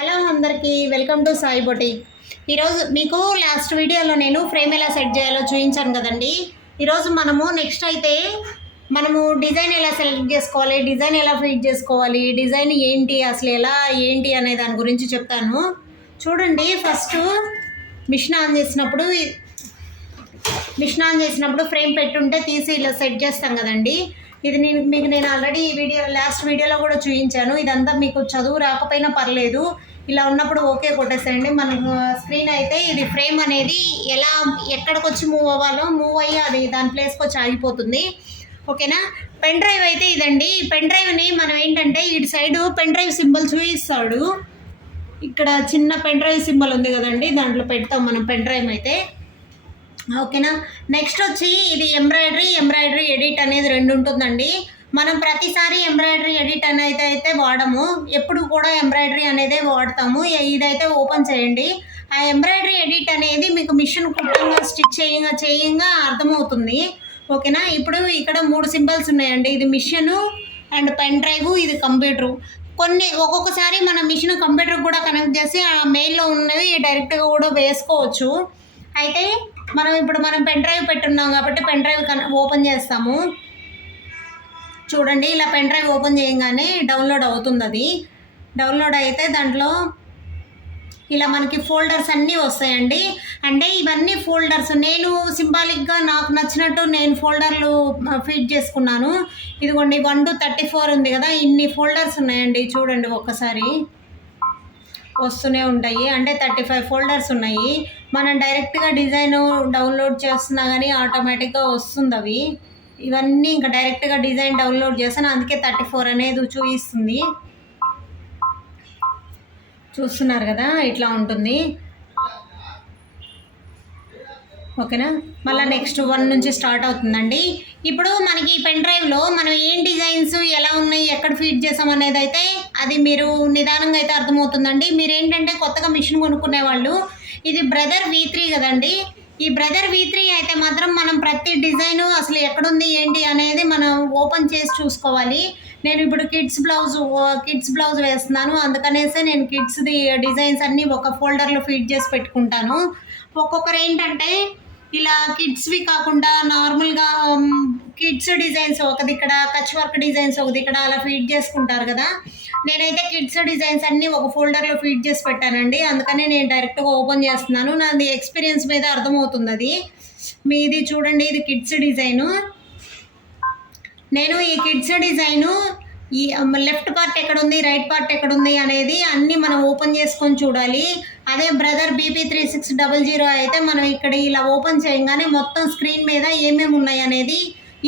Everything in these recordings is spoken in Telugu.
హలో అందరికీ వెల్కమ్ టు సాయి బొటిక్. ఈరోజు మీకు లాస్ట్ వీడియోలో నేను ఫ్రేమ్ ఎలా సెట్ చేయాలో చూపించాను కదండి. ఈరోజు నెక్స్ట్ అయితే మనము డిజైన్ ఎలా సెలెక్ట్ చేసుకోవాలి, డిజైన్ ఎలా ఫిట్ చేసుకోవాలి, డిజైన్ ఏంటి అసలు ఎలా ఏంటి అనే దాని గురించి చెప్తాను. చూడండి, ఫస్ట్ మిషన్ ఆన్ చేసినప్పుడు ఫ్రేమ్ పెట్టుంటే తీసి ఇలా సెట్ చేస్తాం కదండి. ఇది నేను ఆల్రెడీ లాస్ట్ వీడియోలో కూడా చూపించాను. ఇదంతా మీకు చదువు రాకపోయినా పర్లేదు, ఇలా ఉన్నప్పుడు ఓకే కొట్టేసేయండి. మనకు స్క్రీన్ అయితే ఇది ఫ్రేమ్ అనేది ఎలా ఎక్కడికి వచ్చి మూవ్ అవ్వాలో మూవ్ అయ్యి అది దాని ప్లేస్కి వచ్చి ఆగిపోతుంది. ఓకేనా. పెన్ డ్రైవ్ అయితే ఇదండి. పెన్ డ్రైవ్ని మనం ఏంటంటే ఇటు సైడు పెన్ డ్రైవ్ సింబల్ చూపిస్తాడు. ఇక్కడ చిన్న పెన్ డ్రైవ్ సింబల్ ఉంది కదండి, దాంట్లో పెడతాం మనం పెన్ డ్రైవ్ అయితే. ఓకేనా. నెక్స్ట్ వచ్చి ఇది ఎంబ్రాయిడరీ ఎడిట్ అనేది రెండు ఉంటుందండి. మనం ప్రతిసారి ఎంబ్రాయిడరీ ఎడిట్ అనేది అయితే వాడము, ఎప్పుడు కూడా ఎంబ్రాయిడరీ అనేదే వాడతాము. ఇదైతే ఓపెన్ చేయండి. ఆ ఎంబ్రాయిడరీ ఎడిట్ అనేది మీకు మిషన్ కుట్టంగా స్టిచ్ చేయంగా అర్థమవుతుంది. ఓకేనా. ఇప్పుడు ఇక్కడ 3 సింబల్స్ ఉన్నాయండి. ఇది మిషను అండ్ పెన్ డ్రైవ్, ఇది కంప్యూటరు. ఒక్కొక్కసారి మన మిషన్ కంప్యూటర్ కూడా కనెక్ట్ చేసి ఆ మెయిల్లో ఉన్నవి డైరెక్ట్గా కూడా వేసుకోవచ్చు. అయితే మనం పెన్ డ్రైవ్ పెట్టున్నాం కాబట్టి పెన్ డ్రైవ్ ఓపెన్ చేస్తాము. చూడండి, ఇలా పెన్ డ్రైవ్ ఓపెన్ చేయగానే డౌన్లోడ్ అవుతుంది. అది డౌన్లోడ్ అయితే దాంట్లో ఇలా మనకి ఫోల్డర్స్ అన్నీ వస్తాయండి. అంటే ఇవన్నీ ఫోల్డర్స్ నేను సింబాలిక్గా నాకు నచ్చినట్టు నేను ఫోల్డర్లు ఫీడ్ చేసుకున్నాను. ఇదిగోండి 1 to 34 ఉంది కదా, ఇన్ని ఫోల్డర్స్ ఉన్నాయండి. చూడండి, ఒక్కసారి వస్తూనే ఉంటాయి. అంటే 35 ఫోల్డర్స్ ఉన్నాయి. మనం డైరెక్ట్గా డిజైన్ డౌన్లోడ్ చేస్తున్నా కానీ ఆటోమేటిక్గా వస్తుంది. అవి ఇవన్నీ ఇంకా డైరెక్ట్గా డిజైన్ డౌన్లోడ్ చేస్తాను, అందుకే 34 అనేది చూపిస్తుంది. చూస్తున్నారు కదా, ఇట్లా ఉంటుంది. ఓకేనా. మళ్ళీ నెక్స్ట్ 1 నుంచి స్టార్ట్ అవుతుందండి. ఇప్పుడు మనకి పెన్ డ్రైవ్లో మనం ఏం డిజైన్స్ ఎలా ఉన్నాయి, ఎక్కడ ఫీడ్ చేసాం అనేది అయితే అది మీరు నిదానంగా అయితే అర్థమవుతుందండి. మీరు ఏంటంటే కొత్తగా మిషన్ కొనుక్కునే వాళ్ళు, ఇది బ్రదర్ V3 కదండి. ఈ బ్రదర్ V3 అయితే మాత్రం మనం ప్రతి డిజైను అసలు ఎక్కడుంది ఏంటి అనేది మనం ఓపెన్ చేసి చూసుకోవాలి. నేను ఇప్పుడు కిడ్స్ బ్లౌజ్ వేస్తున్నాను, అందుకనేసే నేను కిడ్స్ది డిజైన్స్ అన్నీ ఒక ఫోల్డర్లో ఫీడ్ చేసి పెట్టుకుంటాను. ఒక్కొక్కరు ఏంటంటే ఇలా కిడ్స్వి కాకుండా నార్మల్గా కిడ్స్ డిజైన్స్ ఒకది ఇక్కడ, కచ్ వర్క్ డిజైన్స్ ఒకది ఇక్కడ అలా ఫీడ్ చేసుకుంటారు కదా. నేనైతే కిడ్స్ డిజైన్స్ అన్నీ ఒక ఫోల్డర్లో ఫీడ్ చేసి పెట్టానండి, అందుకనే నేను డైరెక్ట్గా ఓపెన్ చేస్తున్నాను. నాది ఎక్స్పీరియన్స్ మీద అర్థమవుతుంది. అది మీది చూడండి, ఇది కిడ్స్ డిజైను. నేను ఈ కిడ్స్ డిజైను ఈ లెఫ్ట్ పార్ట్ ఎక్కడుంది, రైట్ పార్ట్ ఎక్కడుంది అనేది అన్నీ మనం ఓపెన్ చేసుకొని చూడాలి. అదే బ్రదర్ BP3600 అయితే మనం ఇక్కడ ఇలా ఓపెన్ చేయగానే మొత్తం స్క్రీన్ మీద ఏమేమి ఉన్నాయి అనేది,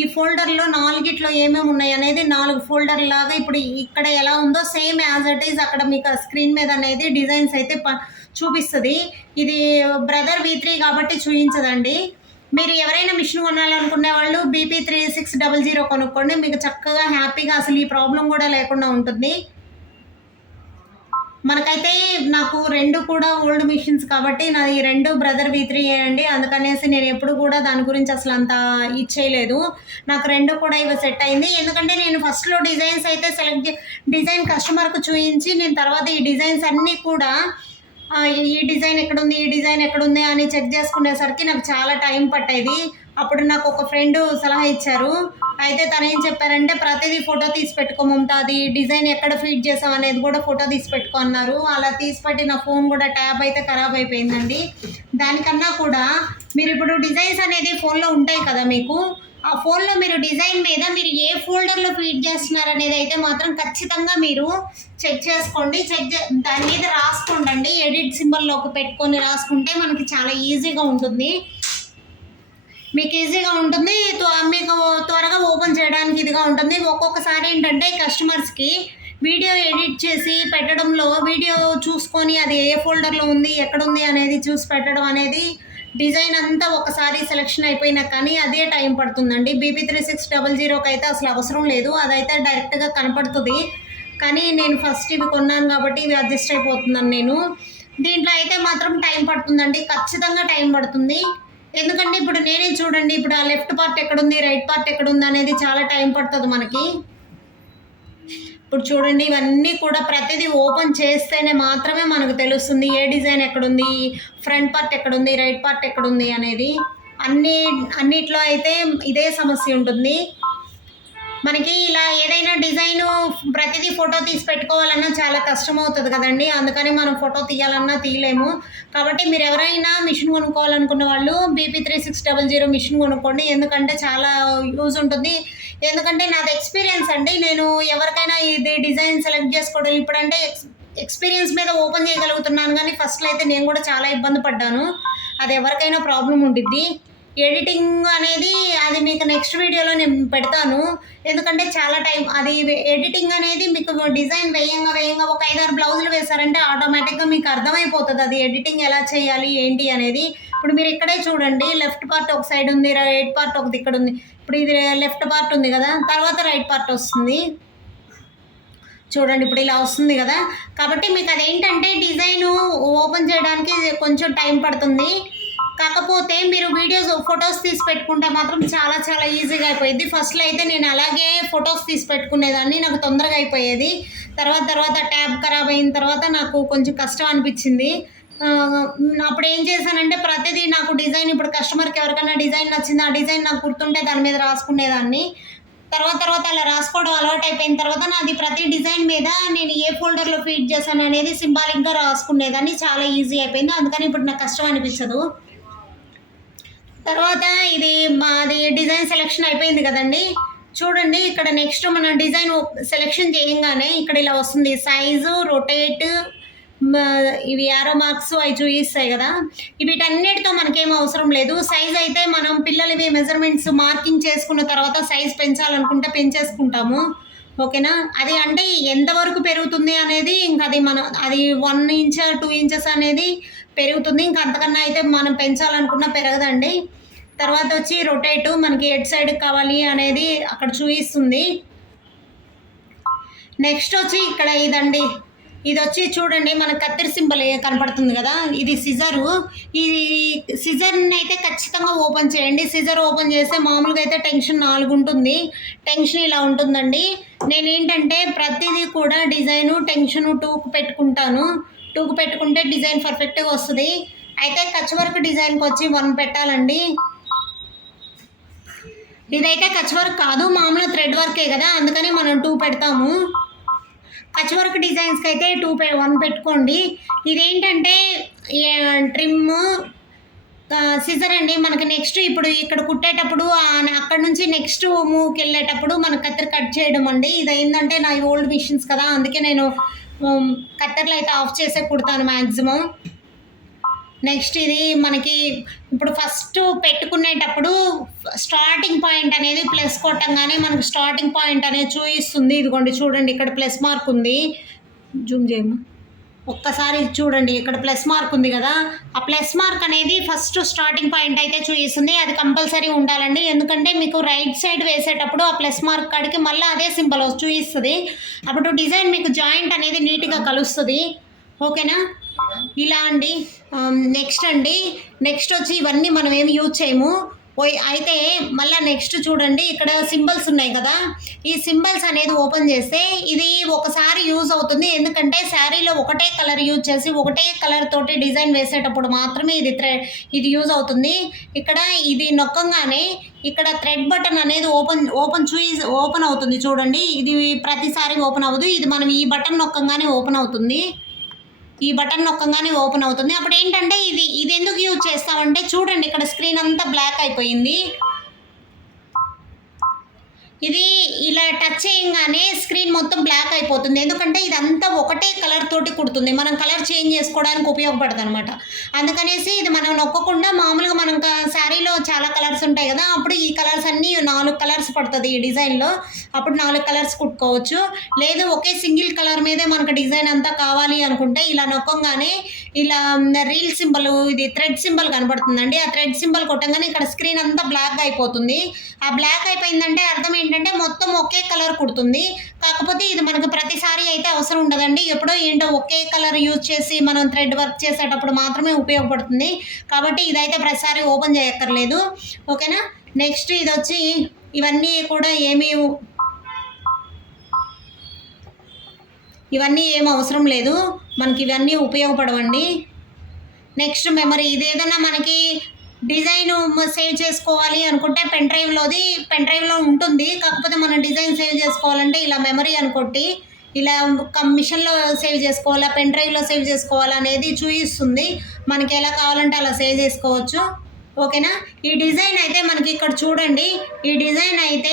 ఈ ఫోల్డర్లో 4గిట్లో ఏమేమి ఉన్నాయి అనేది 4 ఫోల్డర్ లాగా ఇప్పుడు ఇక్కడ ఎలా ఉందో సేమ్ యాజ్ ఇట్ ఈజ్ అక్కడ మీకు స్క్రీన్ మీద అనేది డిజైన్స్ అయితే చూపిస్తుంది. ఇది బ్రదర్ V3 కాబట్టి చూపించదండి. మీరు ఎవరైనా మిషన్ కొనాలనుకునే వాళ్ళు BP3600 కొనుక్కోండి, మీకు చక్కగా హ్యాపీగా అసలు ఈ ప్రాబ్లం కూడా లేకుండా ఉంటుంది. మనకైతే నాకు 2 కూడా ఓల్డ్ మిషన్స్ కాబట్టి నాది 2 బ్రదర్ V3 అండి, అందుకనేసి నేను ఎప్పుడు కూడా దాని గురించి అసలు అంత ఇచ్చేయలేదు. నాకు 2 కూడా ఇవి సెట్ అయింది. ఎందుకంటే నేను ఫస్ట్లో డిజైన్స్ అయితే డిజైన్ కస్టమర్కు చూపించి నేను తర్వాత ఈ డిజైన్స్ అన్నీ కూడా ఈ డిజైన్ ఎక్కడుంది, ఈ డిజైన్ ఎక్కడుంది అని చెక్ చేసుకునేసరికి నాకు చాలా టైం పట్టేది. అప్పుడు నాకు ఒక ఫ్రెండ్ సలహా ఇచ్చారు. అయితే తను ఏం చెప్పారంటే ప్రతిదీ ఫోటో తీసి పెట్టుకో మమతా, అది డిజైన్ ఎక్కడ ఫీడ్ చేసాం అనేది కూడా ఫోటో తీసి పెట్టుకో అన్నారు. అలా తీసి పెట్టి నా ఫోన్ కూడా ట్యాబ్ అయితే ఖరాబ్ అయిపోయిందండి. దానికన్నా కూడా మీరు ఇప్పుడు డిజైన్స్ అనేది ఫోన్లో ఉంటాయి కదా, మీకు ఆ ఫోన్లో మీరు డిజైన్ మీద మీరు ఏ ఫోల్డర్లో ఫీడ్ చేస్తున్నారు అనేది అయితే మాత్రం ఖచ్చితంగా మీరు చెక్ చేసుకోండి. దాని మీద రాసుకోండి, ఎడిట్ సింబల్లోకి పెట్టుకొని రాసుకుంటే మనకి చాలా ఈజీగా ఉంటుంది. మీకు ఈజీగా ఉంటుంది, మీకు త్వరగా ఓపెన్ చేయడానికి ఇదిగా ఉంటుంది. ఒక్కొక్కసారి ఏంటంటే కస్టమర్స్కి వీడియో ఎడిట్ చేసి పెట్టడంలో వీడియో చూసుకొని అది ఏ ఫోల్డర్లో ఉంది ఎక్కడుంది అనేది చూసి పెట్టడం అనేది డిజైన్ అంతా ఒకసారి సెలెక్షన్ అయిపోయినా కానీ అదే టైం పడుతుందండి. BP3600 అయితే అసలు అవసరం లేదు, అదైతే డైరెక్ట్గా కనపడుతుంది. కానీ నేను ఫస్ట్ ఇవి కొన్నాను కాబట్టి ఇవి అడ్జస్ట్ అయిపోతున్నాను నేను. దీంట్లో అయితే మాత్రం టైం పడుతుందండి, ఖచ్చితంగా టైం పడుతుంది. ఎందుకంటే ఇప్పుడు నేనే చూడండి, ఇప్పుడు ఆ లెఫ్ట్ పార్ట్ ఎక్కడుంది, రైట్ పార్ట్ ఎక్కడుంది అనేది చాలా టైం పడుతుంది మనకి. ఇప్పుడు చూడండి ఇవన్నీ కూడా ప్రతిదీ ఓపెన్ చేస్తేనే మాత్రమే మనకు తెలుస్తుంది ఏ డిజైన్ ఎక్కడుంది, ఫ్రంట్ పార్ట్ ఎక్కడుంది, రైట్ పార్ట్ ఎక్కడుంది అనేది. అన్నిట్లో అయితే ఇదే సమస్య ఉంటుంది. మనకి ఇలా ఏదైనా డిజైను ప్రతిదీ ఫోటో తీసి పెట్టుకోవాలన్నా చాలా కష్టం అవుతుంది కదండి. అందుకని మనం ఫోటో తీయాలన్నా తీయలేము. కాబట్టి మీరు ఎవరైనా మిషన్ కొనుక్కోవాలనుకున్న వాళ్ళు BP3600 మిషన్ కొనుక్కోండి. ఎందుకంటే చాలా యూజ్ ఉంటుంది. ఎందుకంటే నాది ఎక్స్పీరియన్స్ అండి. నేను ఎవరికైనా ఇది డిజైన్ సెలెక్ట్ చేసుకోవడం ఇప్పుడంటే ఎక్స్పీరియన్స్ మీద ఓపెన్ చేయగలుగుతున్నాను, కానీ ఫస్ట్లో అయితే నేను కూడా చాలా ఇబ్బంది పడ్డాను. అది ఎవరికైనా ప్రాబ్లం ఉండిద్ది. ఎడిటింగ్ అనేది అది మీకు నెక్స్ట్ వీడియోలో నేను పెడతాను. ఎందుకంటే చాలా టైం అది ఎడిటింగ్ అనేది మీకు డిజైన్ వేయంగా ఒక 5-6 బ్లౌజులు వేశారంటే ఆటోమేటిక్గా మీకు అర్థమైపోతుంది అది ఎడిటింగ్ ఎలా చేయాలి ఏంటి అనేది. ఇప్పుడు మీరు ఇక్కడే చూడండి, లెఫ్ట్ పార్ట్ ఒక సైడ్ ఉంది, రైట్ పార్ట్ ఒకటి ఇక్కడ ఉంది. ఇప్పుడు ఇది లెఫ్ట్ పార్ట్ ఉంది కదా, తర్వాత రైట్ పార్ట్ వస్తుంది చూడండి. ఇప్పుడు ఇలా వస్తుంది కదా. కాబట్టి మీకు అదేంటంటే డిజైన్ ఓపెన్ చేయడానికి కొంచెం టైం పడుతుంది. కాకపోతే మీరు ఫొటోస్ తీసి పెట్టుకుంటే మాత్రం చాలా చాలా ఈజీగా అయిపోయింది. ఫస్ట్లో అయితే నేను అలాగే ఫొటోస్ తీసి పెట్టుకునేదాన్ని, నాకు తొందరగా అయిపోయేది. తర్వాత ట్యాబ్ ఖరాబ్ అయిన తర్వాత నాకు కొంచెం కష్టం అనిపించింది. అప్పుడు ఏం చేశానంటే ప్రతిదీ నాకు డిజైన్, ఇప్పుడు కస్టమర్కి ఎవరికైనా డిజైన్ నచ్చింది, ఆ డిజైన్ నాకు గుర్తుంటే దాని మీద రాసుకునేదాన్ని. తర్వాత అలా రాసుకోవడం అలవాటు అయిపోయిన తర్వాత నాది ప్రతి డిజైన్ మీద నేను ఏ ఫోల్డర్లో ఫీడ్ చేశాను అనేది సింబాలిక్గా రాసుకునేదాన్ని. చాలా ఈజీ అయిపోయింది. అందుకని ఇప్పుడు నాకు కష్టం అనిపించదు. తర్వాత ఇది మాది డిజైన్ సెలెక్షన్ అయిపోయింది కదండి. చూడండి ఇక్కడ నెక్స్ట్ మనం డిజైన్ సెలెక్షన్ చేయగానే ఇక్కడ ఇలా వస్తుంది సైజు, రొటేట్, ఇవి యారో మార్క్స్ అవి చూపిస్తాయి కదా. వీటన్నిటితో మనకేం అవసరం లేదు. సైజ్ అయితే మనం పిల్లలవి మెజర్మెంట్స్ మార్కింగ్ చేసుకున్న తర్వాత సైజ్ పెంచాలనుకుంటే పెంచేసుకుంటాము, ఓకేనా. అది అంటే ఎంతవరకు పెరుగుతుంది అనేది ఇంకా అది 1 ఇంచ్ 2 ఇంచెస్ అనేది పెరుగుతుంది. ఇంకా అంతకన్నా అయితే మనం పెంచాలనుకున్నా పెరగదండి. తర్వాత వచ్చి రొటేట్, మనకి ఎడ్ సైడ్ కావాలి అనేది అక్కడ చూపిస్తుంది. నెక్స్ట్ వచ్చి ఇక్కడ ఇదండి, ఇది వచ్చి చూడండి మన కత్తెర సింబల్ కనపడుతుంది కదా, ఇది సిజరు. ఈ సిజర్ని అయితే ఖచ్చితంగా ఓపెన్ చేయండి. సిజర్ ఓపెన్ చేస్తే మామూలుగా అయితే టెన్షన్ 4 ఉంటుంది. టెన్షన్ ఇలా ఉంటుందండి. నేనేంటంటే ప్రతిదీ కూడా డిజైను టెన్షన్ 2కు పెట్టుకుంటాను. 2కు పెట్టుకుంటే డిజైన్ పర్ఫెక్ట్గా వస్తుంది. అయితే కచ్ వర్క్ డిజైన్కి వచ్చి 1 పెట్టాలండి. ఇదైతే కచ్ వర్క్ కాదు, మామూలు థ్రెడ్ వర్కే కదా, అందుకని మనం 2 పెడతాము. కచ్ వర్క్ డిజైన్స్కి అయితే 1 పెట్టుకోండి. ఇదేంటంటే ట్రిమ్ సిజర్ అండి. మనకి నెక్స్ట్ ఇప్పుడు ఇక్కడ కుట్టేటప్పుడు అక్కడ నుంచి నెక్స్ట్ మూవ్కి వెళ్ళేటప్పుడు మనకు కత్తెర కట్ చేయడం అండి. ఇది ఏంటంటే నా ఓల్డ్ మిషన్స్ కదా, అందుకే నేను కత్తెరలు అయితే ఆఫ్ చేసే కుడతాను మ్యాక్సిమం. నెక్స్ట్ ఇది మనకి ఇప్పుడు ఫస్ట్ పెట్టుకునేటప్పుడు స్టార్టింగ్ పాయింట్ అనేది ప్లస్ కొట్టంగానే మనకు స్టార్టింగ్ పాయింట్ అనేది చూపిస్తుంది. ఇదిగోండి చూడండి, ఇక్కడ ప్లస్ మార్క్ ఉంది. జూమ్ చేయము ఒక్కసారి చూడండి, ఇక్కడ ప్లస్ మార్క్ ఉంది కదా, ఆ ప్లస్ మార్క్ అనేది ఫస్ట్ స్టార్టింగ్ పాయింట్ అయితే చూపిస్తుంది. అది కంపల్సరీ ఉండాలండి. ఎందుకంటే మీకు రైట్ సైడ్ వేసేటప్పుడు ఆ ప్లస్ మార్క్ కాడికి మళ్ళీ అదే సింబల్ చూపిస్తుంది. అప్పుడు డిజైన్ మీకు జాయింట్ అనేది నీట్గా కలుస్తుంది, ఓకేనా. ఇలా అండి. నెక్స్ట్ వచ్చి ఇవన్నీ మనం ఏమి యూజ్ చేయము. అయితే మళ్ళీ నెక్స్ట్ చూడండి, ఇక్కడ సింబల్స్ ఉన్నాయి కదా, ఈ సింబల్స్ అనేది ఓపెన్ చేస్తే ఇది ఒకసారి యూజ్ అవుతుంది. ఎందుకంటే శారీలో ఒకటే కలర్ యూజ్ చేసి ఒకటే కలర్ తోటి డిజైన్ వేసేటప్పుడు మాత్రమే ఇది యూజ్ అవుతుంది. ఇక్కడ ఇది నొక్కంగానే ఇక్కడ థ్రెడ్ బటన్ అనేది ఓపెన్ అవుతుంది చూడండి. ఇది ప్రతిసారి ఓపెన్ అవ్వదు, ఇది మనం ఈ బటన్ నొక్కంగానే ఓపెన్ అవుతుంది. ఈ బటన్ నొక్కగానే ఓపెన్ అవుతుంది. అప్పుడు ఏంటంటే ఇది ఎందుకు యూజ్ చేస్తామంటే చూడండి, ఇక్కడ స్క్రీన్ అంతా బ్లాక్ అయిపోయింది. ఇది ఇలా టచ్ చేయగానే స్క్రీన్ మొత్తం బ్లాక్ అయిపోతుంది. ఎందుకంటే ఇదంతా ఒకటే కలర్ తోటి కుడుతుంది, మనం కలర్ చేంజ్ చేసుకోవడానికి ఉపయోగపడుతుంది అనమాట. అందుకనేసి ఇది మనం నొక్కకుండా మామూలుగా మనం శారీలో చాలా కలర్స్ ఉంటాయి కదా, అప్పుడు ఈ కలర్స్ అన్నీ 4 కలర్స్ పడుతుంది ఈ డిజైన్లో. అప్పుడు 4 కలర్స్ కుట్టుకోవచ్చు. లేదు ఒకే సింగిల్ కలర్ మీదే మనకు డిజైన్ అంతా కావాలి అనుకుంటే ఇలా నొక్కగానే ఇలా రీల్ సింబల్, ఇది థ్రెడ్ సింబల్ కనబడుతుందండి. ఆ థ్రెడ్ సింబల్ కొట్టగానే ఇక్కడ స్క్రీన్ అంతా బ్లాక్ అయిపోతుంది. ఆ బ్లాక్ అయిపోయిందంటే అర్థం ఏంటంటే మొత్తం ఒకే కలర్ కుడుతుంది. కాకపోతే ఇది మనకు ప్రతిసారి అయితే అవసరం ఉండదండి. ఎప్పుడో ఏంటో ఒకే కలర్ యూజ్ చేసి మనం థ్రెడ్ వర్క్ చేసేటప్పుడు మాత్రమే ఉపయోగపడుతుంది. కాబట్టి ఇదైతే ప్రతిసారి ఓపెన్ చేయక్కర్లేదు, ఓకేనా. నెక్స్ట్ ఇది వచ్చి ఇవన్నీ కూడా ఇవన్నీ ఏం అవసరం లేదు, మనకి ఇవన్నీ ఉపయోగపడవండి. నెక్స్ట్ మెమరీ, ఇది ఏదైనా మనకి డిజైన్ సేవ్ చేసుకోవాలి అనుకుంటే పెన్ డ్రైవ్లో ఉంటుంది. కాకపోతే మనం డిజైన్ సేవ్ చేసుకోవాలంటే ఇలా మెమరీ అనుకోటి ఇలా మిషన్లో సేవ్ చేసుకోవాలా, పెన్ డ్రైవ్లో సేవ్ చేసుకోవాలా అనేది చూపిస్తుంది. మనకి ఎలా కావాలంటే అలా సేవ్ చేసుకోవచ్చు. ఓకేనా. ఈ డిజైన్ అయితే మనకి ఇక్కడ చూడండి, ఈ డిజైన్ అయితే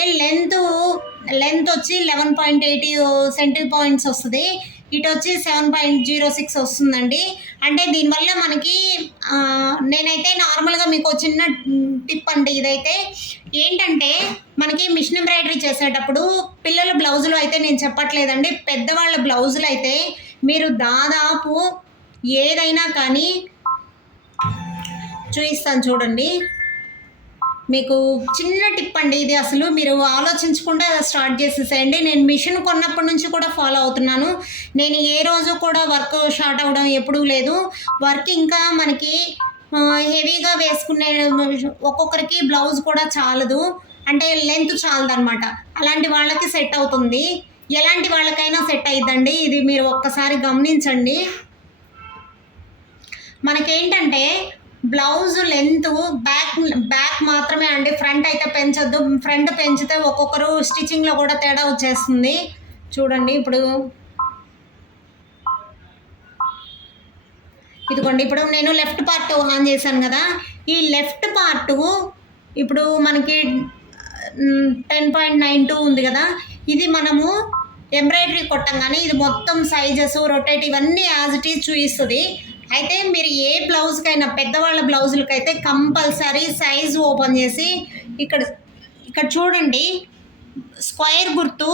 లెంత్ వచ్చి 11.80 సెంటీ పాయింట్స్ వస్తుంది, ఇటు వచ్చి 7.06 వస్తుందండి. అంటే దీనివల్ల మనకి నేనైతే నార్మల్గా మీకు చిన్న టిప్ అండి, ఇదైతే ఏంటంటే మనకి మిషన్ ఎంబ్రాయిడరీ చేసేటప్పుడు పిల్లల బ్లౌజులు అయితే నేను చెప్పట్లేదండి, పెద్దవాళ్ళ బ్లౌజులు అయితే మీరు దాదాపు ఏదైనా కానీ చూపిస్తాను చూడండి. మీకు చిన్న టిప్ అండి ఇది, అసలు మీరు ఆలోచించకుండా స్టార్ట్ చేసేసేయండి. నేను మిషన్ కొన్నప్పటి నుంచి కూడా ఫాలో అవుతున్నాను. నేను ఏ రోజు కూడా వర్క్ షార్ట్ అవ్వడం ఎప్పుడూ లేదు. వర్క్ ఇంకా మనకి హెవీగా వేసుకునే ఒక్కొక్కరికి బ్లౌజ్ కూడా చాలదు, అంటే లెంత్ చాలదనమాట. అలాంటి వాళ్ళకి సెట్ అవుతుంది, ఎలాంటి వాళ్ళకైనా సెట్ అయ్యిద్దండి. ఇది మీరు ఒక్కసారి గమనించండి. మనకేంటంటే బ్లౌజ్ లెంత్ బ్యాక్ మాత్రమే అండి, ఫ్రంట్ అయితే పెంచొద్దు. ఫ్రంట్ పెంచితే ఒక్కొక్కరు స్టిచ్చింగ్లో కూడా తేడా వచ్చేస్తుంది. చూడండి ఇప్పుడు ఇదిగోండి, ఇప్పుడు నేను లెఫ్ట్ పార్ట్ ఆన్ చేశాను కదా, ఈ లెఫ్ట్ పార్ట్ ఇప్పుడు మనకి 10.92 ఉంది కదా, ఇది మనము ఎంబ్రాయిడరీ కొట్టంగానే ఇది మొత్తం సైజెస్ రొటేట్ ఇవన్నీ యాజ్ ఇట్ ఈజ్ చూపిస్తుంది. అయితే మీరు ఏ బ్లౌజ్కైనా పెద్దవాళ్ళ బ్లౌజులకైతే కంపల్సరీ సైజు ఓపెన్ చేసి ఇక్కడ చూడండి, స్క్వేర్ గుర్తు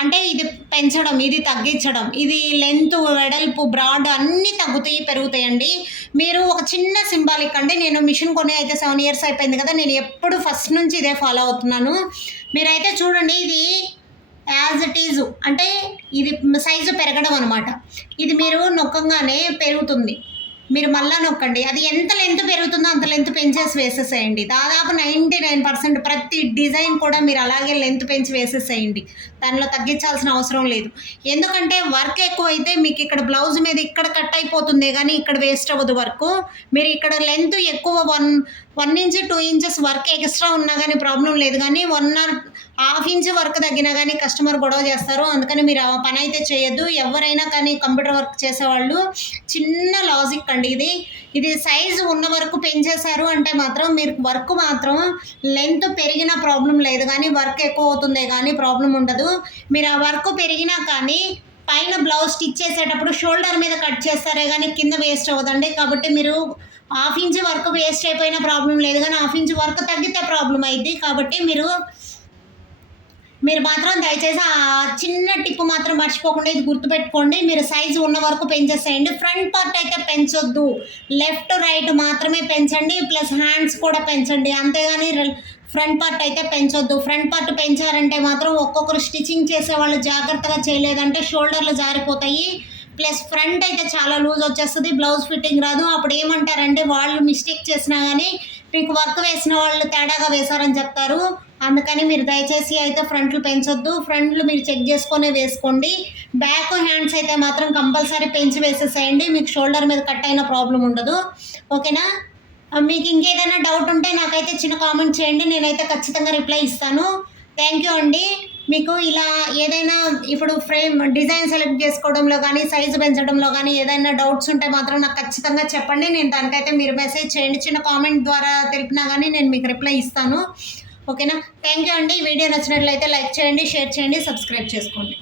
అంటే ఇది పెంచడం, ఇది తగ్గించడం, ఇది లెంత్ వెడల్పు బ్రాడ్ అన్నీ పెరుగుతాయండి. మీరు ఒక చిన్న సింబాలిక్ అండి, నేను మిషన్ కొని అయితే 7 years అయిపోయింది కదా, నేను ఎప్పుడు ఫస్ట్ నుంచి ఇదే ఫాలో అవుతున్నాను. మీరైతే చూడండి, ఇది యాజ్ ఇట్ ఈజ్ అంటే ఇది సైజు పెరగడం అనమాట. ఇది మీరు నొక్కగానే పెరుగుతుంది, మీరు మళ్ళీ నొక్కండి, అది ఎంత లెంత్ పెరుగుతుందో అంత లెంత్ పెంచేసి వేసేసేయండి. దాదాపు 99% ప్రతి డిజైన్ కూడా మీరు అలాగే లెంత్ పెంచి వేసేసేయండి, దానిలో తగ్గించాల్సిన అవసరం లేదు. ఎందుకంటే వర్క్ ఎక్కువైతే మీకు ఇక్కడ బ్లౌజ్ మీద ఇక్కడ కట్ అయిపోతుంది కానీ ఇక్కడ వేస్ట్ అవ్వదు వర్క్. మీరు ఇక్కడ లెంత్ ఎక్కువ 1 inch 2 inches వర్క్ ఎక్స్ట్రా ఉన్నా కానీ ప్రాబ్లం లేదు, కానీ 1 or 1/2 inch వర్క్ తగ్గినా కానీ కస్టమర్ గొడవ చేస్తారు. అందుకని మీరు ఆ పని అయితే చేయొద్దు. ఎవరైనా కానీ కంప్యూటర్ వర్క్ చేసేవాళ్ళు చిన్న లాజిక్ అండి ఇది సైజు ఉన్న వరకు పెంచేశారు అంటే మాత్రం మీరు వర్క్ మాత్రం లెంత్ పెరిగినా ప్రాబ్లం లేదు, కానీ వర్క్ ఎక్కువ అవుతుందే కానీ ప్రాబ్లం ఉండదు. మీరు ఆ వర్క్ పెరిగినా కానీ పైన బ్లౌజ్ స్టిచ్ చేసేటప్పుడు షోల్డర్ మీద కట్ చేస్తారే కానీ కింద వేస్ట్ అవ్వదండి. కాబట్టి మీరు 1/2 inch వర్క్ వేస్ట్ అయిపోయినా ప్రాబ్లం లేదు, కానీ 1/2 inch వర్క్ తగ్గితే ప్రాబ్లం అయింది. కాబట్టి మీరు మాత్రం దయచేసి ఆ చిన్న టిప్ మాత్రం మర్చిపోకుండా ఇది గుర్తుపెట్టుకోండి. మీరు సైజు ఉన్న వరకు పెంచేసేయండి. ఫ్రంట్ పార్ట్ అయితే పెంచొద్దు, లెఫ్ట్ రైట్ మాత్రమే పెంచండి, ప్లస్ హ్యాండ్స్ కూడా పెంచండి, అంతేగాని ఫ్రంట్ పార్ట్ అయితే పెంచొద్దు. ఫ్రంట్ పార్ట్ పెంచారంటే మాత్రం ఒక్కొక్కరు స్టిచ్చింగ్ చేసే వాళ్ళు జాగ్రత్తగా చేయలేదంటే షోల్డర్లు జారిపోతాయి, ప్లస్ ఫ్రంట్ అయితే చాలా లూజ్ వచ్చేస్తుంది, బ్లౌజ్ ఫిట్టింగ్ రాదు. అప్పుడు ఏమంటారంటే వాళ్ళు మిస్టేక్ చేసినా కానీ మీకు వర్క్ వేసిన వాళ్ళు తేడాగా వేశారని చెప్తారు. అందుకని మీరు దయచేసి అయితే ఫ్రంట్లు పెంచొద్దు, ఫ్రంట్లు మీరు చెక్ చేసుకునే వేసుకోండి. బ్యాక్ హ్యాండ్స్ అయితే మాత్రం కంపల్సరీ పెంచి వేసేసేయండి, మీకు షోల్డర్ మీద కట్ అయిన ప్రాబ్లం ఉండదు. ఓకేనా. మీకు ఇంకేదైనా డౌట్ ఉంటే నాకైతే చిన్న కామెంట్ చేయండి, నేనైతే ఖచ్చితంగా రిప్లై ఇస్తాను. థ్యాంక్ యూ అండి. మీకు ఇలా ఏదైనా ఇప్పుడు ఫ్రేమ్ డిజైన్ సెలెక్ట్ చేసుకోవడంలో కానీ సైజు పెంచడంలో కానీ ఏదైనా డౌట్స్ ఉంటే మాత్రం నాకు ఖచ్చితంగా చెప్పండి. నేను దానికైతే మీరు మెసేజ్ చేయండి, చిన్న కామెంట్ ద్వారా తెలిపినా కానీ నేను మీకు రిప్లై ఇస్తాను. ఓకేనా. థ్యాంక్ యూ అండి. వీడియో నచ్చినట్లయితే లైక్ చేయండి, షేర్ చేయండి, సబ్స్క్రైబ్ చేసుకోండి.